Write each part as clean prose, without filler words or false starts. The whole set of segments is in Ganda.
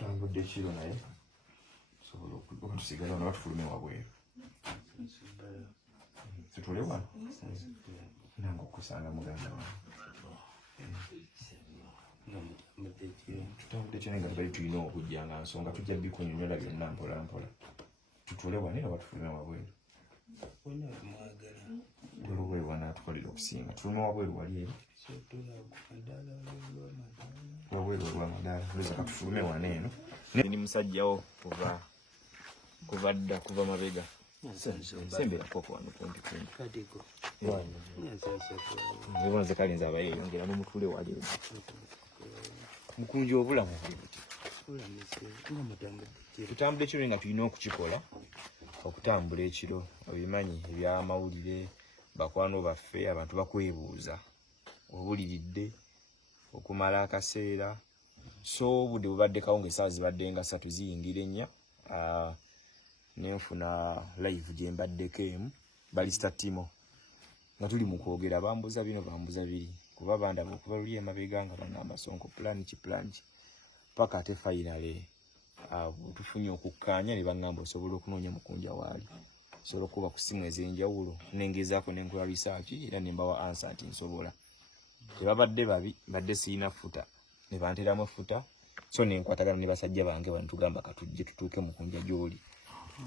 tutambudde kiro naye sobola okutusigala wano batufulume wabweru tutule wano nange okusanga muganda wange tutambudde kiro nga tubali tulina okujja nga nsonga tujja bikunyonyola byonna mpola mpola tutule wano era batufulume wabweru olubweru wanatukolera okusinga tulume wabweru wali eri wabweru olwamadaala lweza katufulume wano eno ni musajjawo kuva mabega sembera koko wano kumpi nze kale nze abayeyongera n'omutule wali mukunja obulamu tutambula ekiro nga tulina okukikola okutambula ekiro ebimanyi ebyamawulire bakwano baffe abantu bakwebuuza obuliridde okumala akaseera so obudde bubadde kawo ng'essaawa zibadde nga 3 ziyingira 4 nenfuna live gye mbaddeko emu balista timo nga tuli mu kwogera bambuza bino bambuza biri kuba bandaba okuba luli emabega nga bangamba Sonko plan ki paka ate finally tufunye okukkaanya ne bangamba osobola okunoonya mukunja waali sobola okuba ku ssimu ez'enjawulo nengezaako nenkola research era ne mbawa answer nti nsobola tebabadde babi badde sirina futa ne banteramu futa so nenkwatagana ne basajja bange bantugamba katujje tutuuke mukunja gy'oli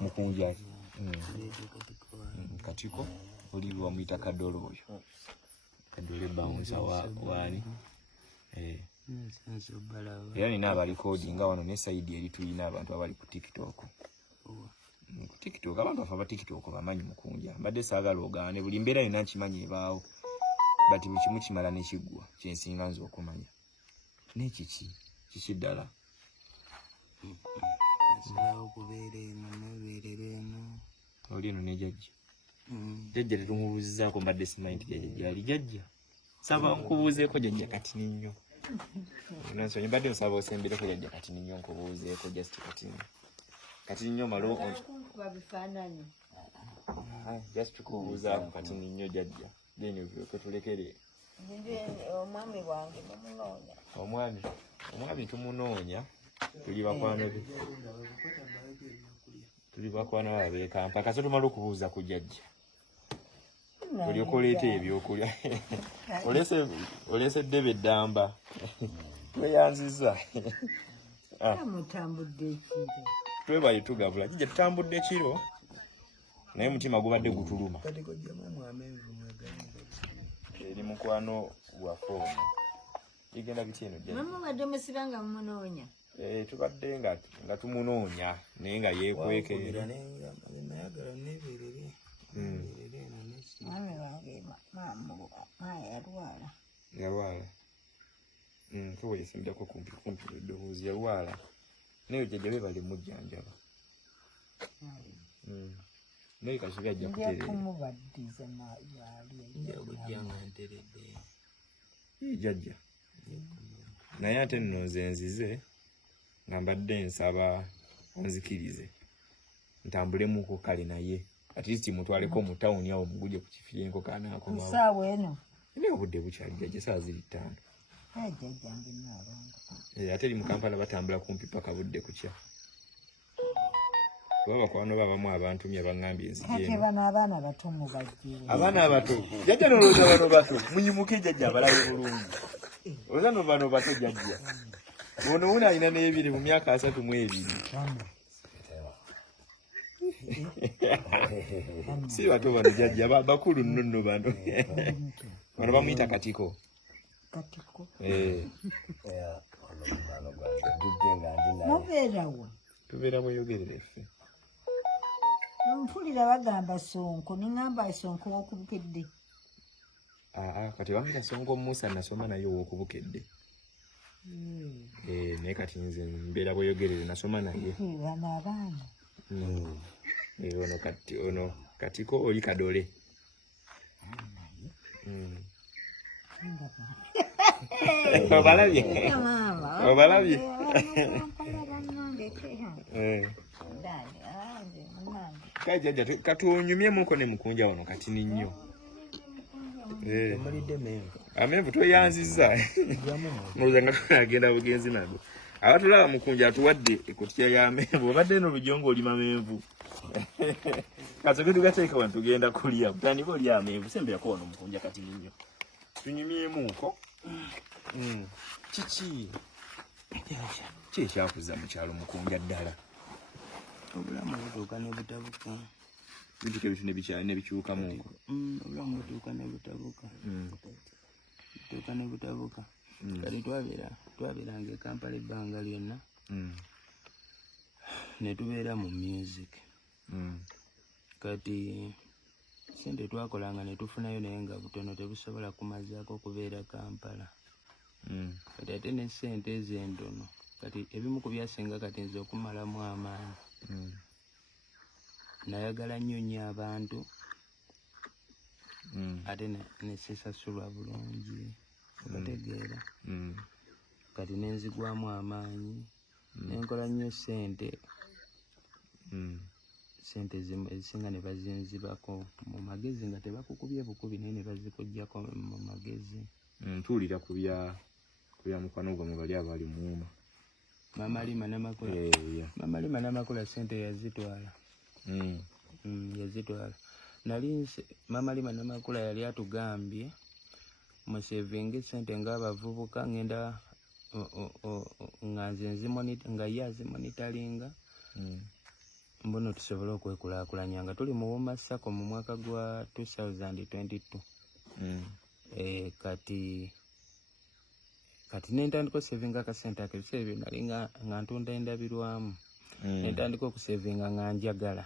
mukunja katiko oli bamuyita kadolo oyo kadole bounce wani era nina abalikodi nga wano ne saidi eri tulina abantu abali ku TikTok ku TikTok abantu afa TikTok bamanyi mukunja mbadde saagala ogaane buli mbeera yonna nkimanyi ebaawo bati buli kimu kimala nekiggwa kyensinga nze okumanya nekiki kiki ddala oli eno ne jjajja jjajja tetumubuuzizaako mbadde simanyi nti jjajja ali jjajja saba nkubuuzeeko jjajja kati ninnyo nansonyi mbadde nsaba osembireko jjajja kati ninnyo nkubuuzeeko just kati ninnyo malo just tukubuuzaako kati ninnyo jjajja then ovyoke tulekere omwami wange mumunoonya omwami tumunoonya tuli bakwano babeekampa kase tumala okubuuza ku jjajja olyoka oleeta ebyokulya olese ddebe eddamba tweyanziza mutambudde ekiro twebaye tugabula kijja tutambudde ekiro naye mutima gubadde gutuluma eri mukwano waffe ono igenda biti eno mubadde musibanga mumunoonya tubadde nga tumunoonya naye nga yeekwekerera mwami wange yalwala tuba yesimbirako kumpi eddoboozi yalwala naye jjajja be bali mujjanjaba naye kasubi ajja kutereera jjajja naye ate nno nze nzize nga mbadde nsaba onzikirize ntambulemuko kale naye at least mutwaleko mu tawuni awo muguje ku kifirenko kanaakomawo nsaawa eno naye obudde bukyali jjajja saa ziri 5 ate eri mu Kampala batambula kumpi paka budde kukya kuba bakwano babamu abantumye abangambye nzijeno abaana bato mubajjire abaana abato jjajja nolowooza bano bato munyimuke jjajja abalabe bulungi olowooza no bano bato jjajja ono wuno alina n'ebiri mu myaka 32 si bato bano jjajja bakulu nno bano bano bamuyita katiko mubeerawa tubeera bweyogerera effe mpulira bagamba Sonko ningamba Sonko wokubukedde kati bamuyita Sonko Musa nasoma naye wokubukedde naye kati nze mbeera bweyogerere nasoma naye bana abaana ono katiko oli kadole obalabye kale jjajja katunyumyemuko ne mukunja wano kati ninnyo amenvu tweyanziza mulowooza nga tunagenda bugenzi nago Abatulaba Mukunja atuwadde ekutiya y'amenvu. Obadde n'olujongo olima menvu. Kasoke tugateeka wano tugenda kulya. Butandika olya amenvu. Sembera ko wano Mukunja kati nnyo. Tunyumyemuko. Kiki ekyakuza mu kyalo Mukunja ddala? Obulamu butuuka ne butabuka. Bijuka ebintu ne bikyukamuko. Obulamu butuuka ne butabuka. Butuuka ne butabuka. Kati twabeeranga e Kampala ebbanga lyonna. Ne tubeera mu music. Kati sente twakolanga ne tufunayo naye nga butono tebusobola kumazaako okubeera Kampala. Kati ate ne sente ezo entono. Kati ebimu ku byasinga kati nze okumalamu amaanyi. Nayagala nnyo abantu ate ne sisasulwa bulungi. Obategeera. Kati nenzigwamu amaanyi. Nenkola nnyo sente. Sente ezisinga ne bazinzibako mu magezi nga tebakukubye bukubi naye ne bazikuggyako mu magezi. Tuwulira ku bya mukwano gwammwe bali abali muuma. Mama Lima Namakula. Mama Lima Namakula sente yazitwala. Yazitwala. Mama Lima Namakula yali atugambye musevinge sente ng'abavubuka ngenda nga nze nga ye azimonitalinga. Mbono tusobole okwekulaakulanya nga tuli mu Woma Sacco mu mwaka gwa 2022. Kati nentandika okusevinga akasente ako ebiseera ebyo nali nga ntunda endabirwamu. Nentandika okusevinga nga njagala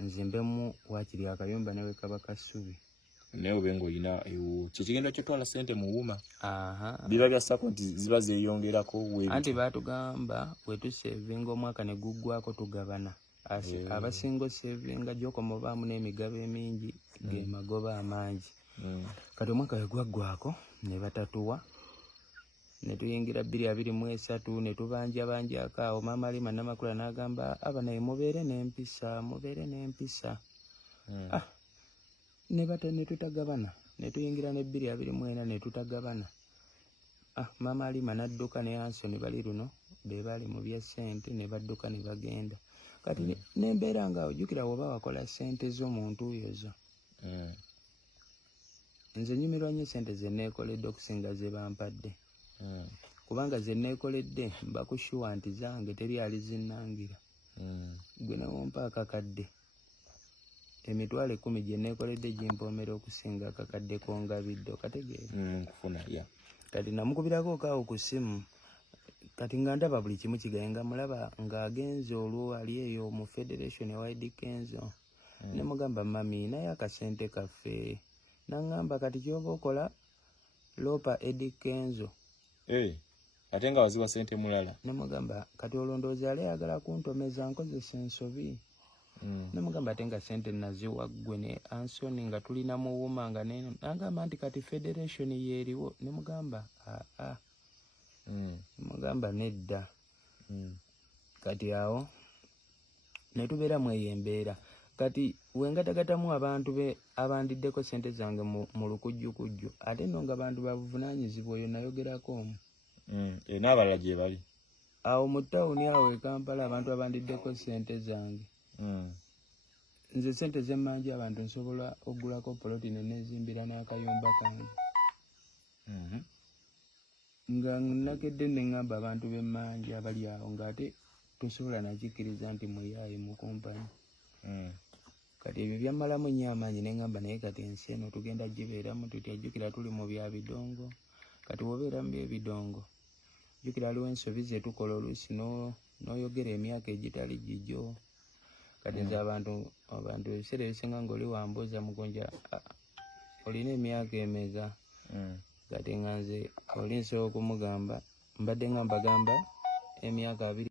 nzimbemu waakiri akayumba ne wekaba Kasubi. Naye obe ng'olina kyekigenda kyotwala sente mu Woma. Biba bya Sacco nti ziba zeeyongerako. Anti baatugamba bwe tusevinga omwaka ne guggwako tugabana. Abasinga osevinga gy'okoma obaamu n'emigabo emingi ge magoba amangi. Kati omwaka we gwaggwako ne batatuwa. Ne tuyingira 2023 ne tubanjabanjako awo. Mama Lima Namakula n'agamba abanaye mubeere n'empisa. Ne tutagabana. Ne tuyingira ne 2024 ne tutagabana. Mama Lima n'adduka ne Anson bali luno be bali mu bya sente ne badduka ne bagenda. Kati nembeera nga ojjukira woba wakola sente z'omuntu ezo. Nze nyumirwa nnyo sente ze neekoledde okusinga ze bampadde. Kubanga ze neekoledde mba kushuwa nti zange teri alizinnangira. Gwe ne wompa akakadde. Emitwalo 10 gye neekoledde gimpoomera okusinga akakadde kongabidde. Okategeera? Kufuna ya. Kati namukubirako kaawo ku ssimu. Kati nga ndaba buli kimu kigaye nga mulaba ng'agenze olwo ali eyo mu Federation ewa Eddie Kenzo. Ne mugamba mami naye akasente kaffe. N'angamba kati ky'oba okola lopa Eddie Kenzo. Ate nga waziwa sente mulala. Ne mugamba kati olondooza ali ayagala kuntomeza nkozesa ensobi. Ne mugamba ate nga sente naziwa ggwe ne Anson nga tulina mu Woma nga n'agamba nti kati Federation yeeriwo. Ne mugamba mugamba nedda. Kati awo ne tubeera mu eyo embeera. Kati wengatagatamu abantu abandiddeko sente zange mu lukujjukujju ate nno nga abantu babuvunaanyizibwa oyo nayogerako omu. N'abalala gye bali awo mu ttawuni awo e Kampala abantu abandiddeko sente zange. Nze sente ze mmanja abantu nsobola okugulako poloti ne neezimbira n'akayumba kange. Nga nakedde ne ngamba abantu b'emmanja abali awo ng'ate tosobola nakikkiriza nti muyaaye mu kumpanyi. Kati ebyo byammalamu nnyo amaanyi ne ngamba naye kati ensi eno tugenda gibeeramu tutya. Jjukira tuli mu bya bidongo. Kati wobeera mu by'ebidongo jjukira aliwo ensobi ze tukola oluusi n'oyogera emyaka egitali gijjo. Kati nze abantu ebiseera ebisinga ng'oli wambuuza Mukunja olina emyaka emeka. Kati nga nze oli nsobola okumugamba mbadde nga mbagamba emyaka 2.